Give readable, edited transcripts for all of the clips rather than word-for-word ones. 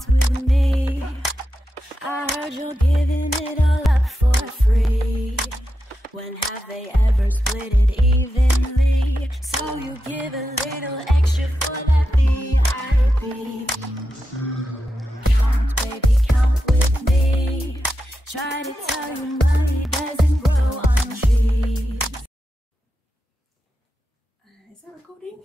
dance with me. I heard you're giving it all up for free. When have they ever split it evenly? So you give a little extra for that VIP. Count, baby, count with me. Try to tell you money doesn't grow on trees. Is that recording?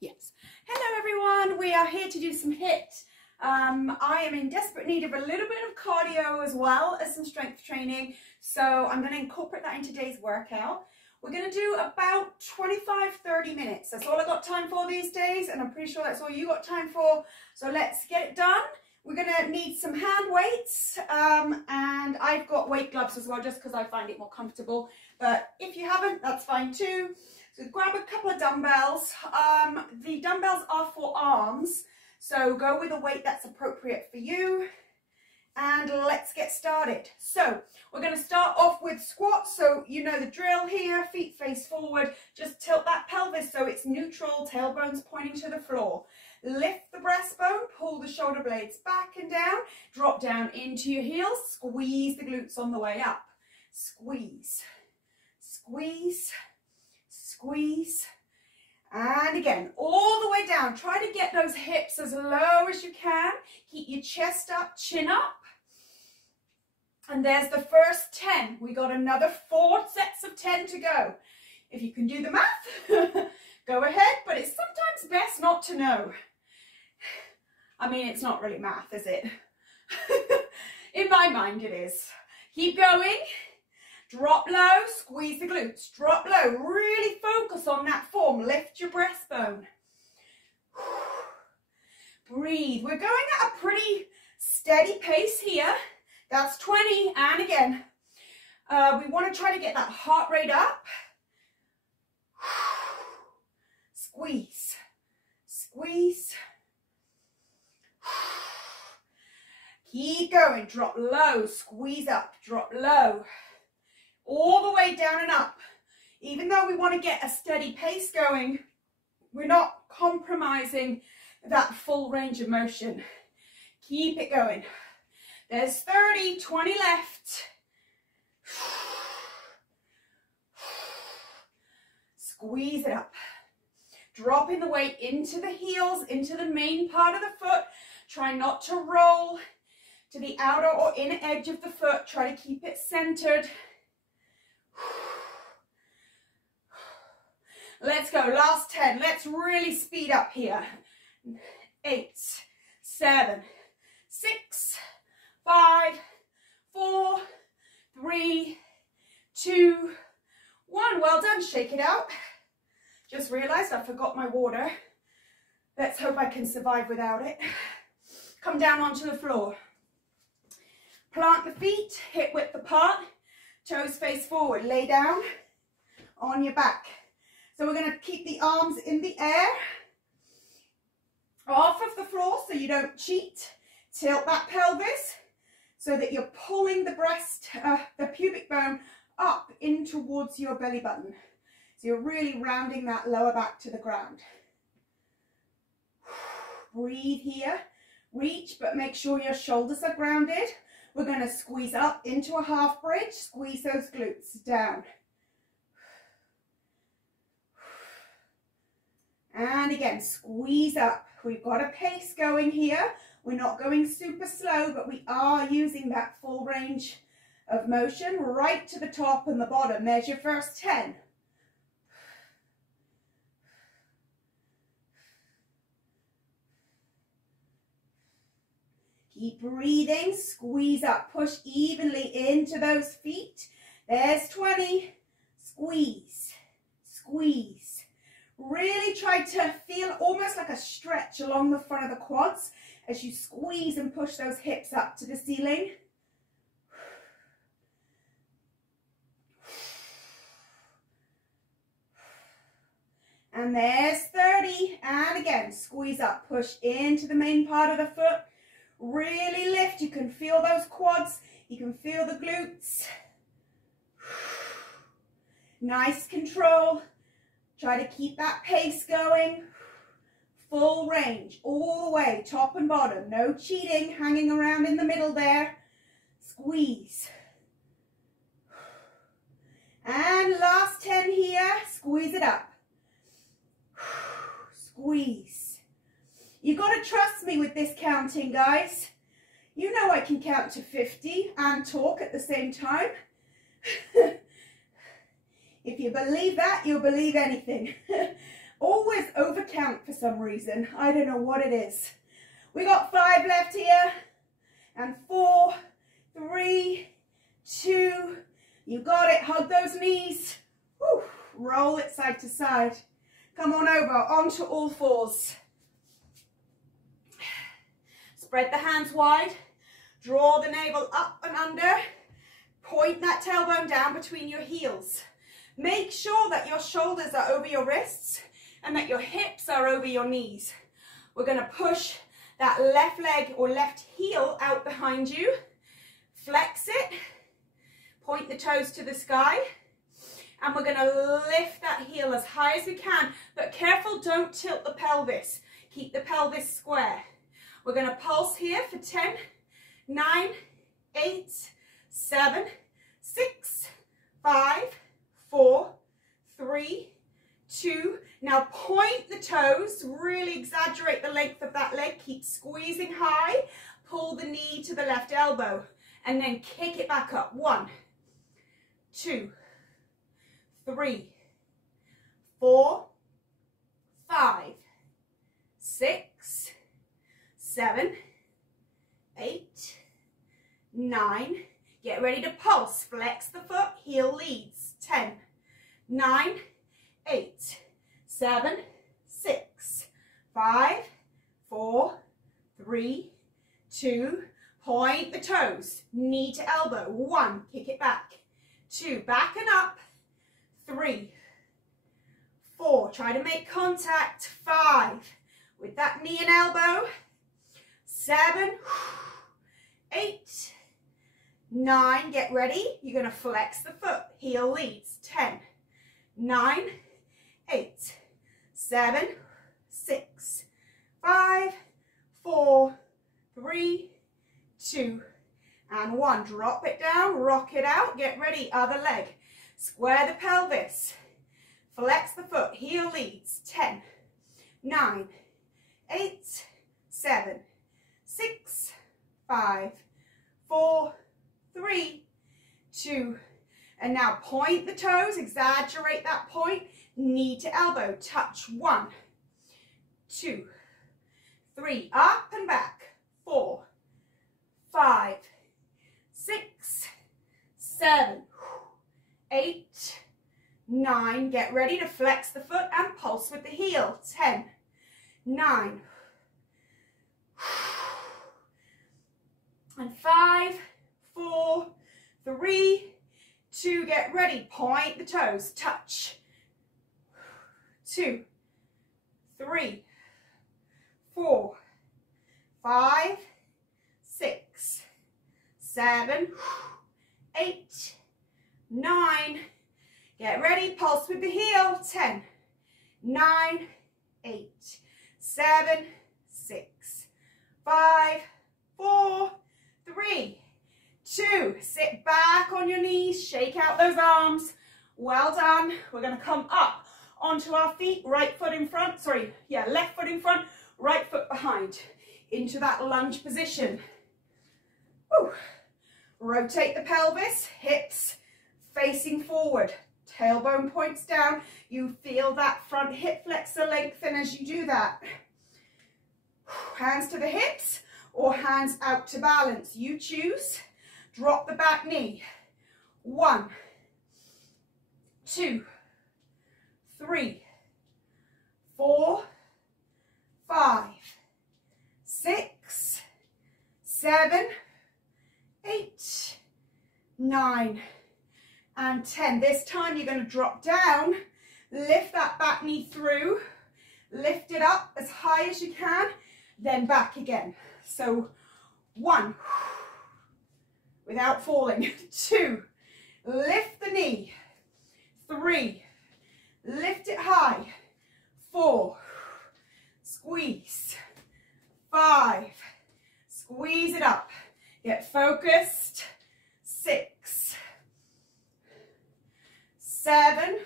Yes. Hello everyone, we are here to do some HIIT. I am in desperate need of a little bit of cardio as well as some strength training, so I'm going to incorporate that in today's workout. We're going to do about 25-30 minutes. That's all I got time for these days, and I'm pretty sure that's all you got time for, so let's get it done. We're going to need some hand weights, and I've got weight gloves as well, just because I find it more comfortable, but if you haven't, that's fine too. So grab a couple of dumbbells. The dumbbells are for arms, so go with a weight that's appropriate for you. And let's get started. So we're going to start off with squats. So you know the drill here, feet face forward. Just tilt that pelvis so it's neutral, tailbone's pointing to the floor. Lift the breastbone, pull the shoulder blades back and down, drop down into your heels, squeeze the glutes on the way up. Squeeze, squeeze, squeeze, and again, all the way down. Try to get those hips as low as you can. Keep your chest up, chin up. And there's the first 10. We got another 4 sets of 10 to go. If you can do the math, go ahead, but it's sometimes best not to know. I mean, it's not really math, is it? In my mind, it is. Keep going. Drop low, squeeze the glutes. Drop low, really focus on that form. Lift your breastbone. Breathe. We're going at a pretty steady pace here. That's 20, and again, we want to try to get that heart rate up. Squeeze, squeeze. Keep going. Drop low, squeeze up, drop low. All the way down and up. Even though we want to get a steady pace going, we're not compromising that full range of motion. Keep it going. There's 30, 20 left. Squeeze it up. Dropping the weight into the heels, into the main part of the foot. Try not to roll to the outer or inner edge of the foot. Try to keep it centered. Let's go, last 10. Let's really speed up here. 8, 7, 6, 5, 4, 3, 2, 1. Well done, shake it out. Just realized I forgot my water. Let's hope I can survive without it. Come down onto the floor. Plant the feet, hip width apart, toes face forward. Lay down on your back. So we're going to keep the arms in the air, off of the floor so you don't cheat. Tilt that pelvis so that you're pulling the breast, the pubic bone up in towards your belly button. So you're really rounding that lower back to the ground. Breathe here. Reach, but make sure your shoulders are grounded. We're going to squeeze up into a half bridge. Squeeze those glutes down. And again, squeeze up. We've got a pace going here. We're not going super slow, but we are using that full range of motion right to the top and the bottom. There's your first 10. Keep breathing, squeeze up, push evenly into those feet. There's 20. Squeeze, squeeze. Really try to feel almost like a stretch along the front of the quads as you squeeze and push those hips up to the ceiling. And there's 30. And again, squeeze up, push into the main part of the foot. Really lift. You can feel those quads. You can feel the glutes. Nice control. Try to keep that pace going. Full range, all the way, top and bottom. No cheating, hanging around in the middle there. Squeeze. And last 10 here, squeeze it up. Squeeze. You got to trust me with this counting, guys. You know I can count to 50 and talk at the same time. If you believe that, you'll believe anything. Always overcount for some reason. I don't know what it is. We got 5 left here. And 4, 3, 2. You got it. Hug those knees. Woo. Roll it side to side. Come on over, onto all fours. Spread the hands wide. Draw the navel up and under. Point that tailbone down between your heels. Make sure that your shoulders are over your wrists and that your hips are over your knees. We're going to push that left leg or left heel out behind you. Flex it. Point the toes to the sky. And we're going to lift that heel as high as we can. But careful, don't tilt the pelvis. Keep the pelvis square. We're going to pulse here for 10, 9, 8, 7, 6, 5, 4, 3, 2. Now point the toes, really exaggerate the length of that leg. Keep squeezing high. Pull the knee to the left elbow and then kick it back up. 1, 2, 3, 4, 5, 6, 7, 8, 9. Get ready to pulse. Flex the foot, heel leads. 10, 9, 8, 7, 6, 5, 4, 3, 2. Point the toes, knee to elbow. 1, kick it back. 2, back and up. 3, 4, try to make contact. 5, with that knee and elbow. 7, 8, 9, get ready. You're going to flex the foot, heel leads. 10, 9, 8, 7, 6, 5, 4, 3, 2, and 1. Drop it down, rock it out. Get ready, other leg. Square the pelvis. Flex the foot, heel leads. 10, 9, 8, 7, 6, 5, 4, 3, 2, and now point the toes, exaggerate that point, knee to elbow, touch. 1, 2, 3, up and back. 4, 5, 6, 7, 8, 9. Get ready to flex the foot and pulse with the heel. 10, 9, and 5, 4, 3, 2. Get ready. Point the toes. Touch. 2, 3, 4, 5, 6, 7, 8, 9. Get ready. Pulse with the heel. 10, 9, 8, 7, 6, 5, 4, 3, 2. Sit back on your knees. Shake out those arms. Well done. We're going to come up onto our feet. Right foot in front. Left foot in front. Right foot behind. Into that lunge position. Woo. Rotate the pelvis. Hips facing forward. Tailbone points down. You feel that front hip flexor lengthen as you do that. Hands to the hips or hands out to balance. You choose. Drop the back knee. 1, 2, 3, 4, 5, 6, 7, 8, 9, and 10. This time you're going to drop down, lift that back knee through, lift it up as high as you can, then back again. So 1, without falling. 2, lift the knee. 3, lift it high. 4, squeeze. 5, squeeze it up. Get focused. 6, 7,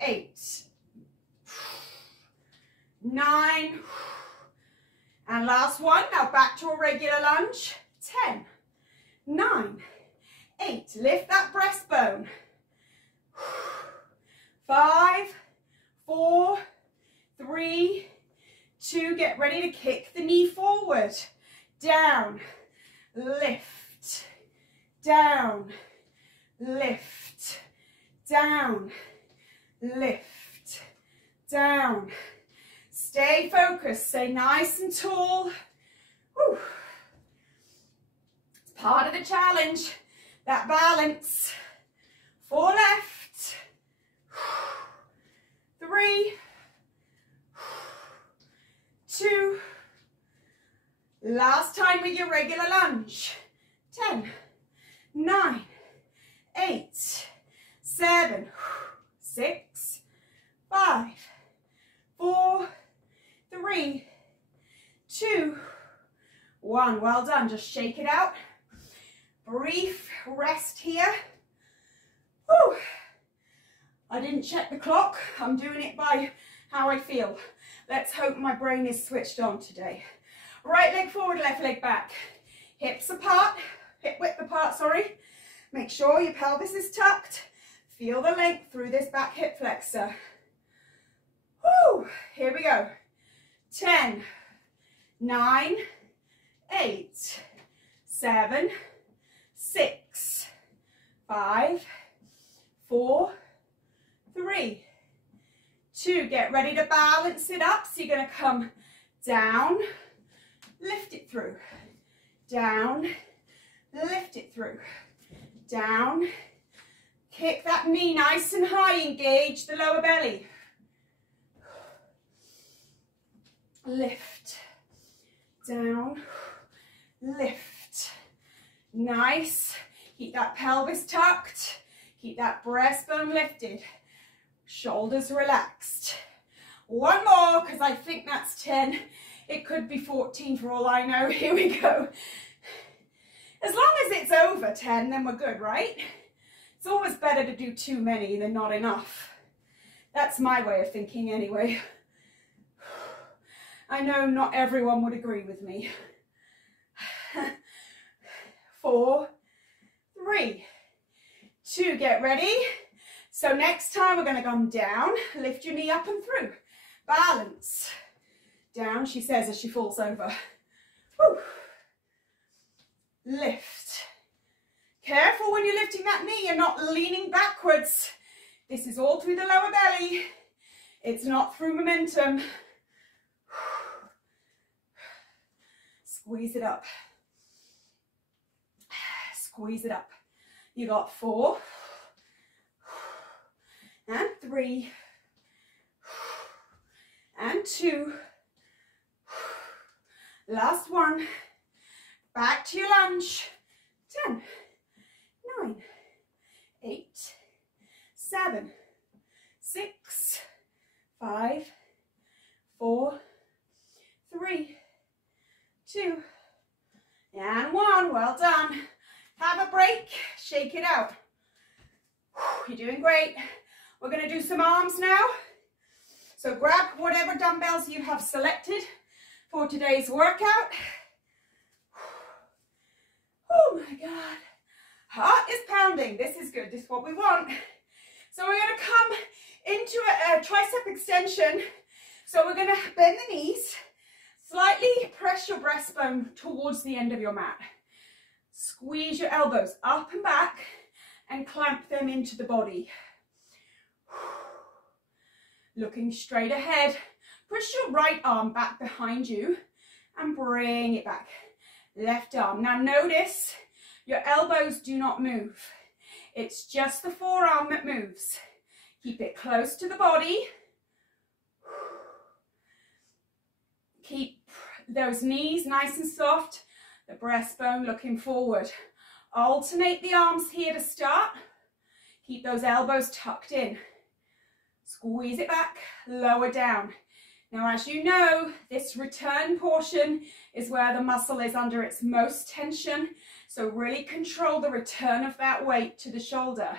8, 9, and last one. Now back to a regular lunge. 10, 9, 8, lift that breastbone. 5, 4, 3, 2, get ready to kick the knee forward. Down, lift, down, lift, down, lift, down. Stay focused, stay nice and tall. Whew. It's part of the challenge, that balance. 4 left, 3, 2, last time with your regular lunge. 10, 9, 8, 7, 6, 5, 4, 3, 2, 1. Well done. Just shake it out. Brief rest here. Whew. I didn't check the clock. I'm doing it by how I feel. Let's hope my brain is switched on today. Right leg forward, left leg back. Hips apart, hip width apart, sorry. Make sure your pelvis is tucked. Feel the length through this back hip flexor. Woo! Here we go. 10, 9, 8, 7, 6, 5, 4, 3, 2. Get ready to balance it up. So you're going to come down, lift it through, down, lift it through, down. Kick that knee nice and high, engage the lower belly. Lift, down, lift. Nice. Keep that pelvis tucked. Keep that breastbone lifted. Shoulders relaxed. One more, because I think that's 10. It could be 14 for all I know. Here we go. As long as it's over 10, then we're good, right? It's always better to do too many than not enough. That's my way of thinking anyway. I know not everyone would agree with me. 4, 3, 2, get ready. So next time we're going to come down, lift your knee up and through. Balance. Down, she says as she falls over. Woo. Lift. Careful when you're lifting that knee, you're not leaning backwards. This is all through the lower belly. It's not through momentum. Squeeze it up. Squeeze it up. You got 4 and 3 and 2. Last one. Back to your lunge. 10, 9, 8, 7, 6, 5, 4, 3, 2, and 1. Well done. Have a break. Shake it out. You're doing great. We're going to do some arms now. So grab whatever dumbbells you have selected for today's workout. Oh my God. Heart is pounding. This is good. This is what we want. So we're going to come into a tricep extension. So we're going to bend the knees. Slightly press your breastbone towards the end of your mat. Squeeze your elbows up and back and clamp them into the body. Looking straight ahead. Push your right arm back behind you and bring it back. Left arm. Now notice your elbows do not move. It's just the forearm that moves. Keep it close to the body. Keep those knees nice and soft. The breastbone looking forward. Alternate the arms here to start. Keep those elbows tucked in. Squeeze it back, lower down. Now, as you know, this return portion is where the muscle is under its most tension. So really control the return of that weight to the shoulder.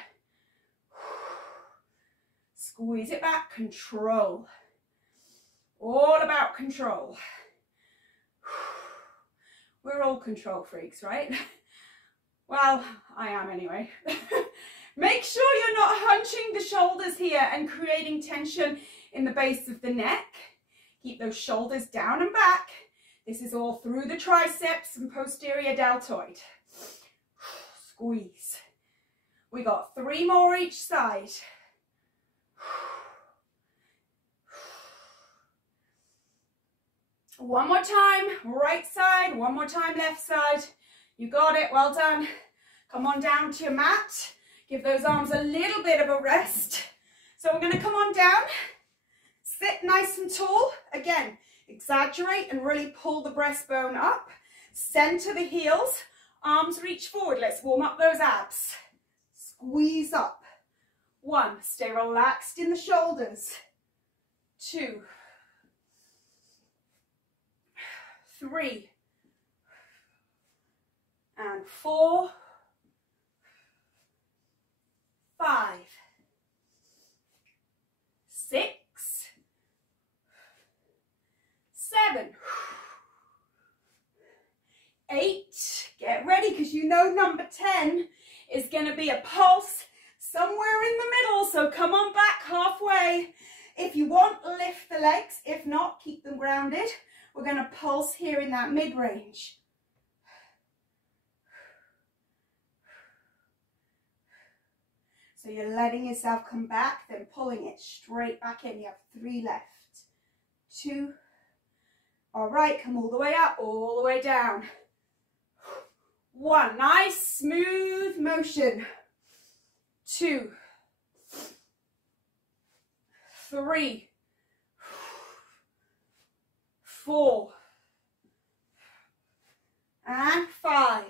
Squeeze it back, control. All about control. We're all control freaks, right? Well, I am anyway. Make sure you're not hunching the shoulders here and creating tension in the base of the neck. Keep those shoulders down and back. This is all through the triceps and posterior deltoid. Squeeze. We got 3 more each side. One more time, right side. One more time, left side. You got it, well done. Come on down to your mat. Give those arms a little bit of a rest. So we're going to come on down. Sit nice and tall. Again, exaggerate and really pull the breastbone up. Center the heels. Arms reach forward. Let's warm up those abs. Squeeze up. 1. Stay relaxed in the shoulders. 2. 3. And 4. 5. 6. 7. 8. Get ready, because you know number 10 is going to be a pulse somewhere in the middle. So come on back halfway. If you want, lift the legs. If not, keep them grounded. We're going to pulse here in that mid-range. So you're letting yourself come back, then pulling it straight back in. You have 3 left. 2. All right, come all the way up, all the way down. 1. Nice, smooth motion. 2. 3. 4. And 5.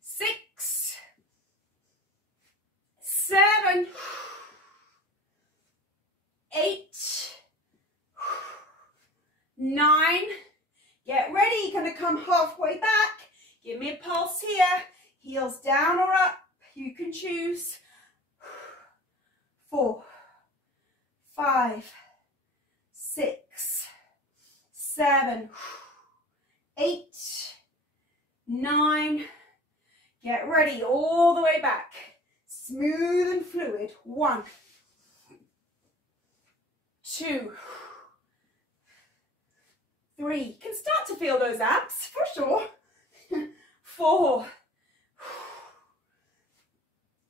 6. 7. 8. 9. Get ready, you're going to come halfway back. Give me a pulse here. Heels down or up, you can choose. 4. 5. 6. 7. 8. 9. Get ready, all the way back. Smooth and fluid. 1. 2. 3. You can start to feel those abs, for sure. 4.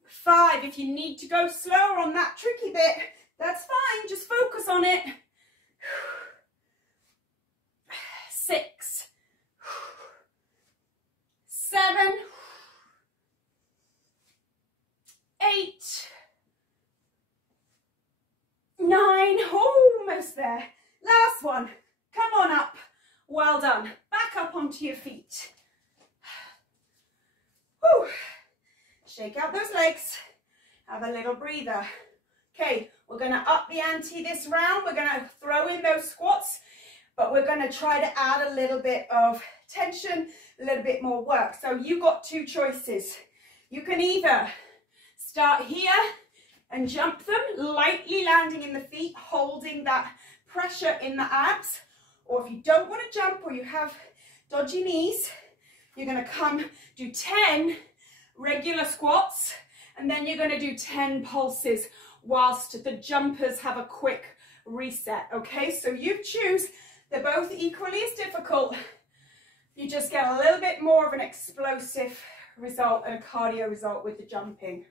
5. If you need to go slower on that tricky bit, that's fine. Just focus on it. 6. 7. 8. 9. Almost there. Last one. Come on up. Well done. Back up onto your feet. Whew. Shake out those legs. Have a little breather. Okay, we're going to up the ante this round. We're going to throw in those squats, but we're going to try to add a little bit of tension, a little bit more work. So you've got 2 choices. You can either start here and jump them, lightly landing in the feet, holding that pressure in the abs. Or if you don't want to jump or you have dodgy knees, you're going to come do 10 regular squats, and then you're going to do 10 pulses whilst the jumpers have a quick reset. Okay, so you choose. They're both equally as difficult. You just get a little bit more of an explosive result and a cardio result with the jumping.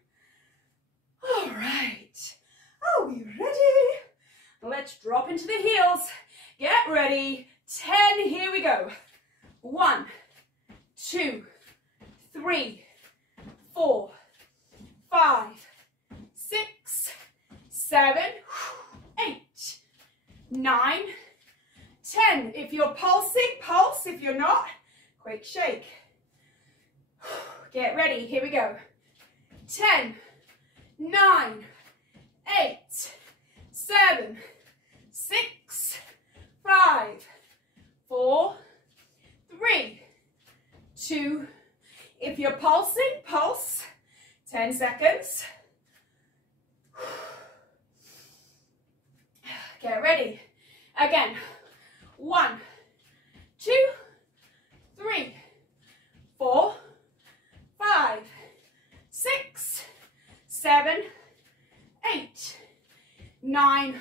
All right, are we ready? Let's drop into the heels. Get ready. 10, here we go. 1, 2, 3, 4, 5, 6, 7, 8, 9, 10. If you're pulsing, pulse. If you're not, quick shake. Get ready, here we go. 10, 9, 8, 7, 6, 5, 4, 3, 2. If you're pulsing, pulse. 10 seconds. Get ready. Again. 1, 2, 3, 4, 5, 6, 7, 8, 9,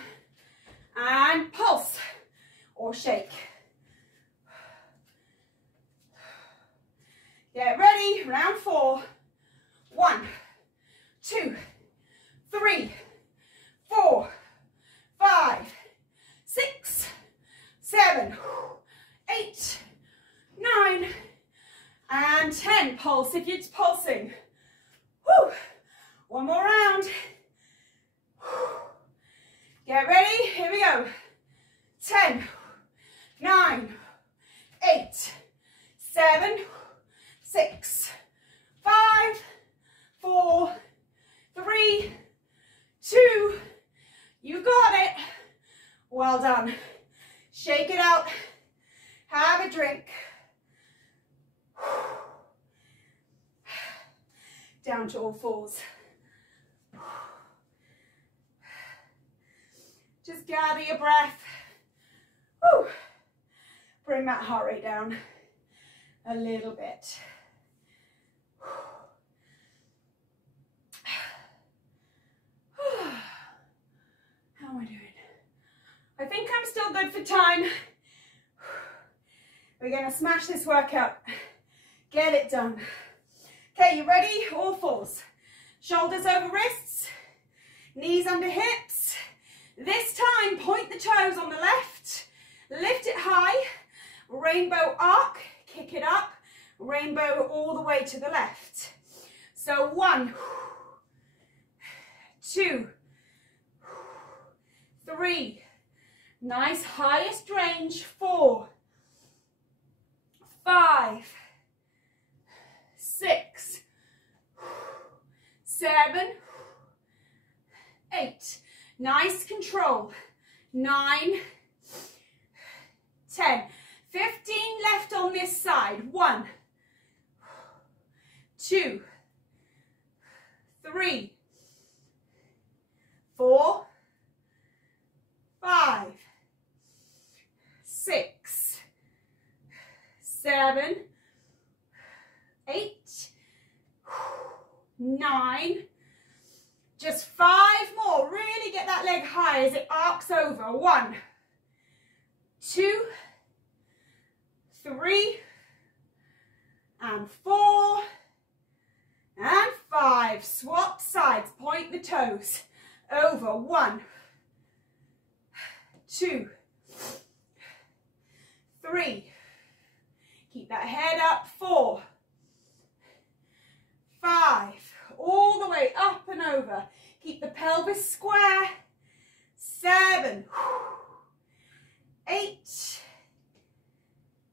and pulse or shake. Get ready, round 4. 1, 2, 3, 4, 5, 6, 7, 8, 9, and 10. Pulse if it's pulsing. Woo. One more round. Get ready, here we go. 10, 9, 8, 7, 6, 5, 4, 3, 2, you got it. Well done. Shake it out. Have a drink. Down to all fours. Just gather your breath. Woo. Bring that heart rate down a little bit. How am I doing? I think I'm still good for time. We're going to smash this workout. Get it done. Okay, you ready? All fours. Shoulders over wrists. Knees under hips. This time, point the toes on the left. Lift it high. Rainbow arc. Kick it up. Rainbow all the way to the left. So 1, 2, 3. Nice highest range. 4, 5, 6, 7, 8. Nice control. 9, 10. 15 left on this side. 1, 2, 3, 4, 5, 6, 7, 8, 9. Just 5 more. Really get that leg high as it arcs over. 1, 2, 3, and 4, and 5. Swap sides. Point the toes over. 1, 2, 3. Keep that head up. 4, 5. All the way up and over. Keep the pelvis square. 7, 8,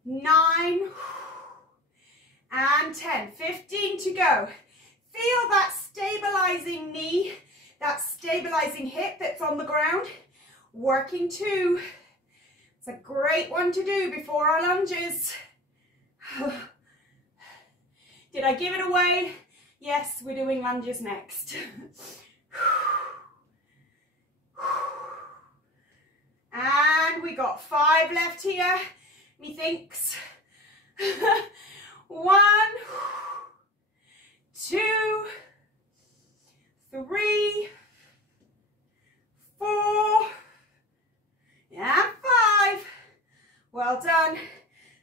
9, and 10. 15 to go. Feel that stabilizing knee, that stabilizing hip that's on the ground. Working 2. It's a great one to do before our lunges. Did I give it away? Yes, we're doing lunges next. And we got 5 left here. Methinks. 1, 2, 3, 4, and 5. Well done.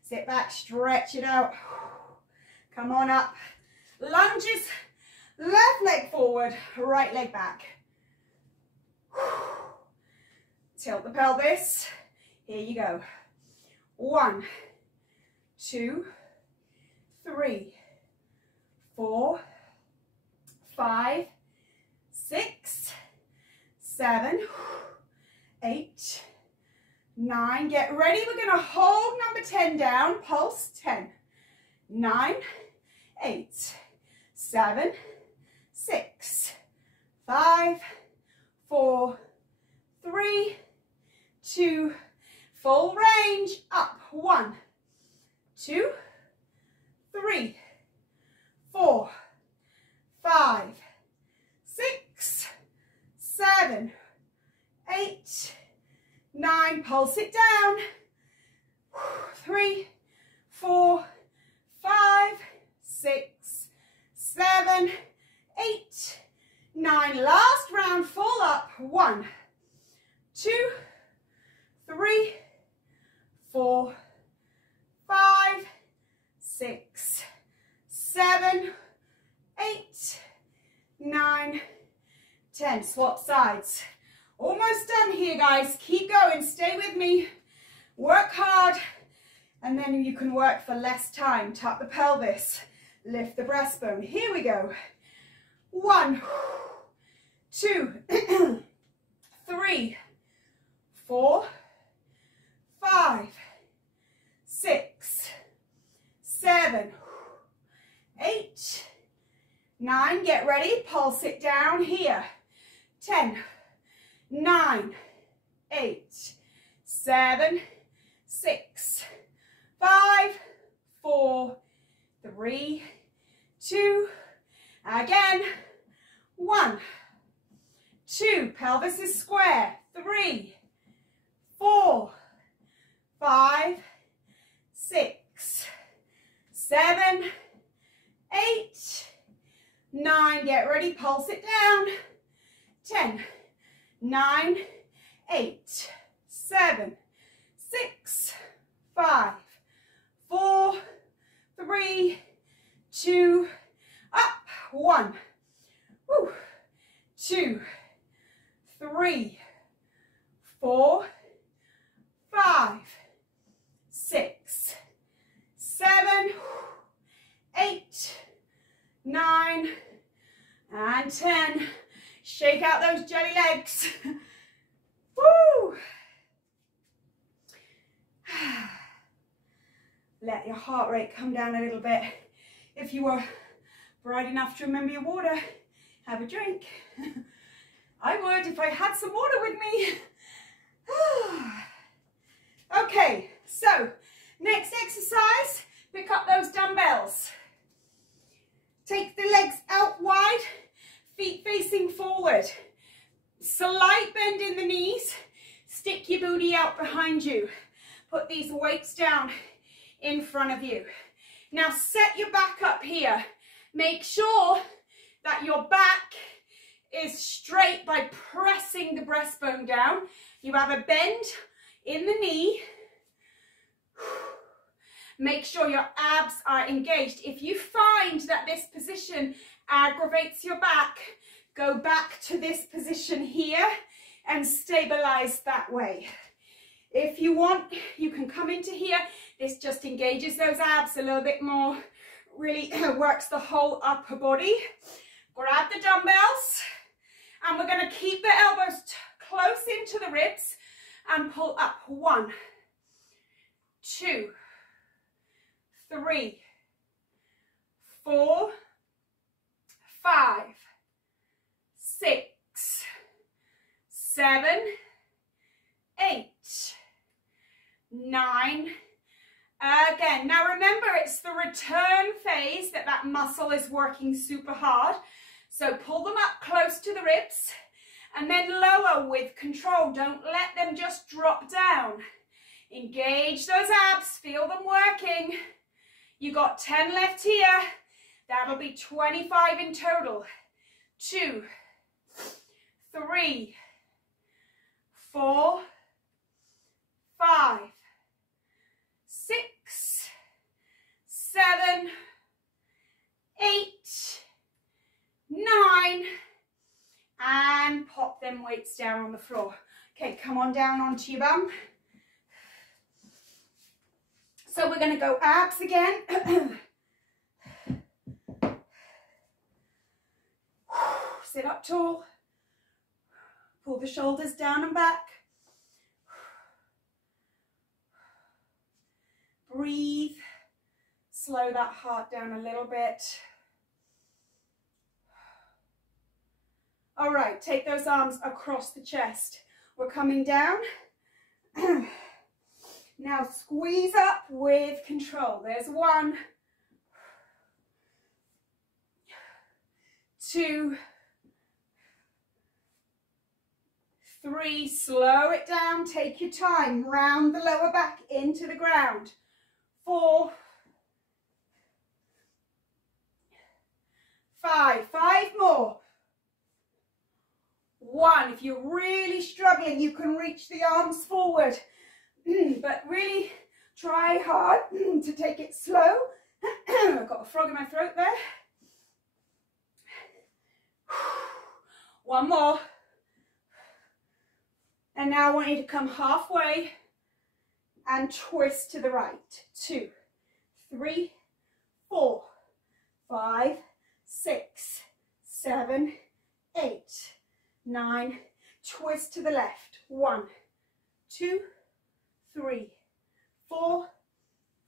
Sit back, stretch it out. Come on up. Lunges, left leg forward, right leg back. Tilt the pelvis. Here you go. 1, 2, 3, 4, 5, 6, 7, 8, 9. Get ready. We're going to hold number 10 down. Pulse. 10, 9, 8, 7, 6, 5, 4, 3, 2, full range, up, 1, 2, 3, 4, 5, 6, 7, 8, 9, pulse it down, 3, 4, 5, 6, 7, 8, 9, last round, full up, 1, 2, 3, 4, 5, 6, 7, 8, 9, 10. Swap sides. Almost done here, guys. Keep going. Stay with me. Work hard. And then you can work for less time. Tuck the pelvis. Lift the breastbone. Here we go. 1, 2, 3, 4, 5, 6, 7, 8, 9. Get ready. Pulse it down here. 10, 9, 8, 7, 6, 5, 4, 3, 2. Again. 1, 2. Pelvis is square. 3, 4, 5, 6, 7, 8, 9. Get ready. Pulse it down. 10, 9, 8, 7, 6, 5, 4, 3, 2, up. 1, 2, 3, 4, 5, 6, 7, 8, 9, and 10. Shake out those jelly legs. Woo! Let your heart rate come down a little bit. If you were bright enough to remember your water, have a drink. I would if I had some water with me. Okay, so next exercise, pick up those dumbbells. Take the legs out wide, feet facing forward. Slight bend in the knees, stick your booty out behind you. Put these weights down in front of you. Now set your back up here. Make sure that your back is straight by pressing the breastbone down. You have a bend in the knee. Make sure your abs are engaged. If you find that this position aggravates your back, go back to this position here and stabilize that way. If you want, you can come into here. This just engages those abs a little bit more. Really works the whole upper body. Grab the dumbbells and we're going to keep the elbows close into the ribs and pull up. 1, 2, 3, 4, 5, 6, 7, 8, 9. Again, now remember it's the return phase that muscle is working super hard. So pull them up close to the ribs and then lower with control. Don't let them just drop down. Engage those abs, feel them working. You got 10 left here. That'll be 25 in total. 2, 3, 4, 5, 6, 7, 8, 9, and pop them weights down on the floor. Okay, come on down onto your bum. So we're going to go abs again. Sit up tall. Pull the shoulders down and back. Breathe. Slow that heart down a little bit. All right, take those arms across the chest. We're coming down. Now squeeze up with control. There's 1, 2, 3, slow it down, take your time, round the lower back into the ground. 4, 5, 5 more. 1, if you're really struggling, you can reach the arms forward, but really try hard to take it slow. I've got a frog in my throat there. 1 more. And now I want you to come halfway and twist to the right. 2, 3, 4, 5, 6, 7, 8, 9. Twist to the left. 1, 2, 3, 4,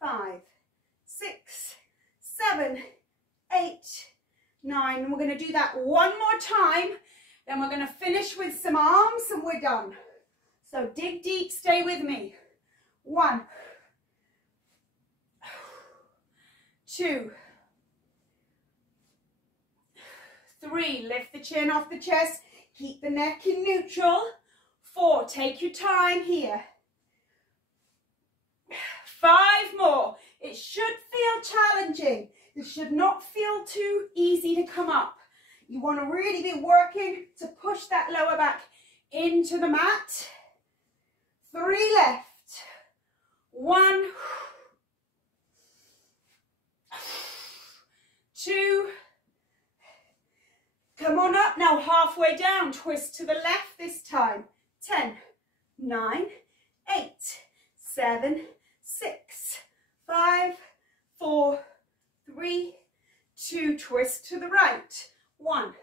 5, 6, 7, 8, 9. And we're going to do that 1 more time. Then we're going to finish with some arms and we're done. So dig deep, stay with me. 1, 2, 3, lift the chin off the chest, keep the neck in neutral. 4, take your time here. 5 more. It should feel challenging. It should not feel too easy to come up. You want to really be working to push that lower back into the mat. 3 left. 1, 2. Come on up now, halfway down. Twist to the left this time. 10, 9, 8, 7, 6, 5, 4, 3, 2. Twist to the right. 1,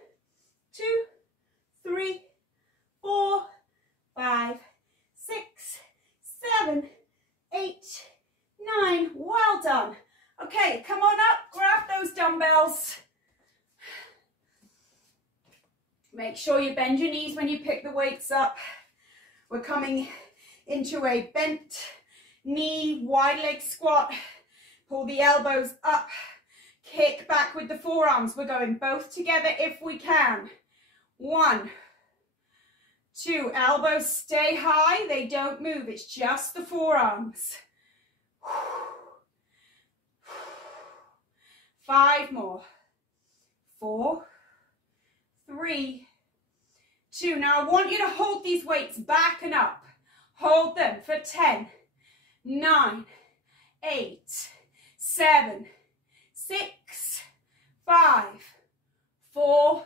2, 3, 4, 5, 6, 7, 8, 9. Well done. Okay, come on up, grab those dumbbells. Make sure you bend your knees when you pick the weights up. We're coming into a bent knee, wide leg squat. Pull the elbows up, kick back with the forearms. We're going both together if we can. 1, 2, elbows stay high, they don't move, it's just the forearms. 5 more. 4, 3, 2. Now I want you to hold these weights back and up. Hold them for 10, 9, 8, 7, 6, 5, 4,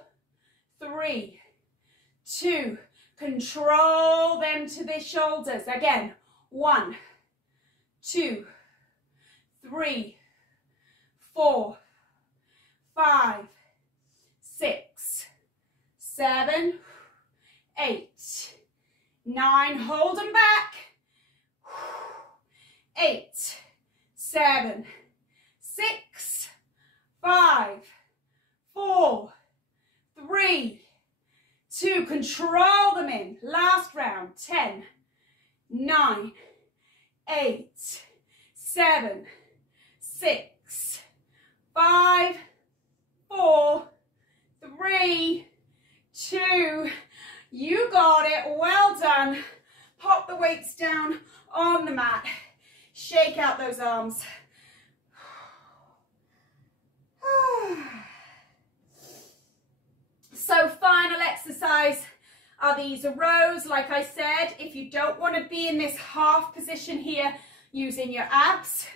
3, 2. Control them to the shoulders. Again, 1, 2, 3, 4, 5, 6, 7, 8, 9. Hold them back. 8, 7, 6, 5, 4, 3, 2. Control them in. Last round. 10, 9, 8, 7, 6, 5, 4, 3, 2. You got it. Well done. Pop the weights down on the mat. Shake out those arms. So final exercise are these rows. Like I said, if you don't want to be in this half position here, using your abs,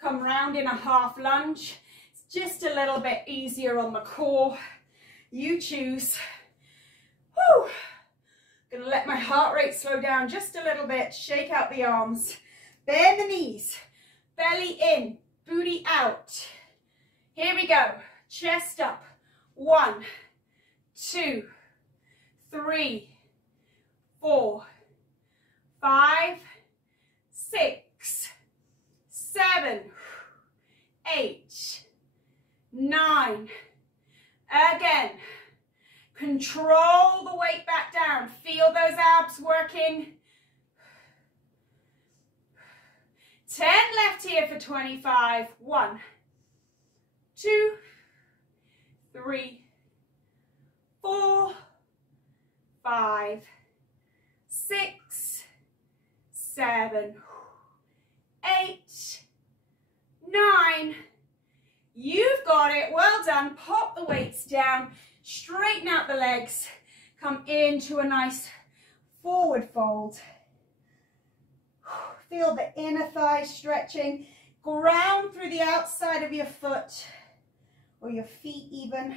come round in a half lunge. It's just a little bit easier on the core. You choose. Whew. Gonna let my heart rate slow down just a little bit. Shake out the arms. Bend the knees. Belly in. Booty out. Here we go. Chest up. 1, 2, 3, 4, 5, 6, 7, 8, 9. Again. Control the weight back down. Feel those abs working. 10 left here for 25. 1, 2, 3, 4, 5, 6, 7, 8, 9. You've got it. Well done. Pop the weights down. Straighten out the legs. Come into a nice forward fold. Feel the inner thigh stretching. Ground through the outside of your foot or your feet even.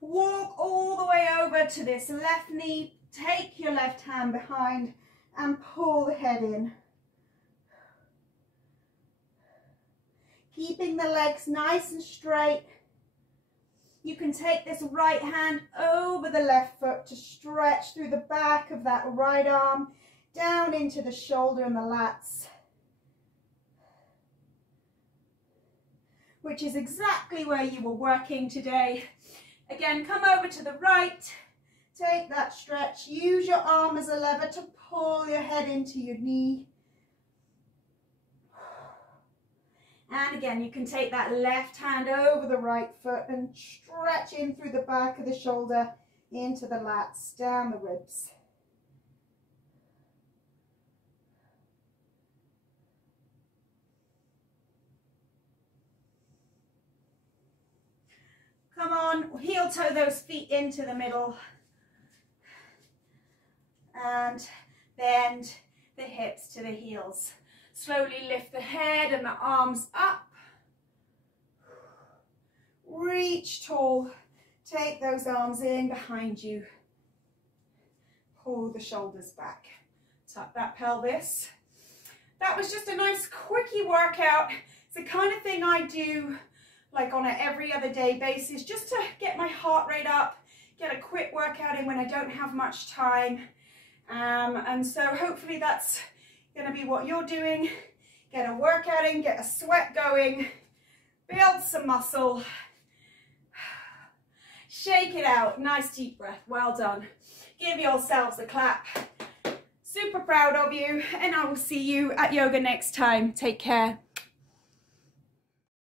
Walk all the way over to this left knee. Take your left hand behind and pull the head in. Keeping the legs nice and straight. You can take this right hand over the left foot to stretch through the back of that right arm, down into the shoulder and the lats, which is exactly where you were working today. Again, come over to the right, take that stretch, use your arm as a lever to pull your head into your knee. And again, you can take that left hand over the right foot and stretch in through the back of the shoulder, into the lats, down the ribs. Come on, heel toe those feet into the middle. And bend the hips to the heels. Slowly lift the head and the arms up. Reach tall. Take those arms in behind you. Pull the shoulders back. Tuck that pelvis. That was just a nice quickie workout. It's the kind of thing I do like on an every other day basis, just to get my heart rate up, get a quick workout in when I don't have much time. And so hopefully that's going to be what you're doing. Get a workout in, get a sweat going, build some muscle, shake it out. Nice deep breath. Well done. Give yourselves a clap. Super proud of you, and I will see you at yoga next time. Take care.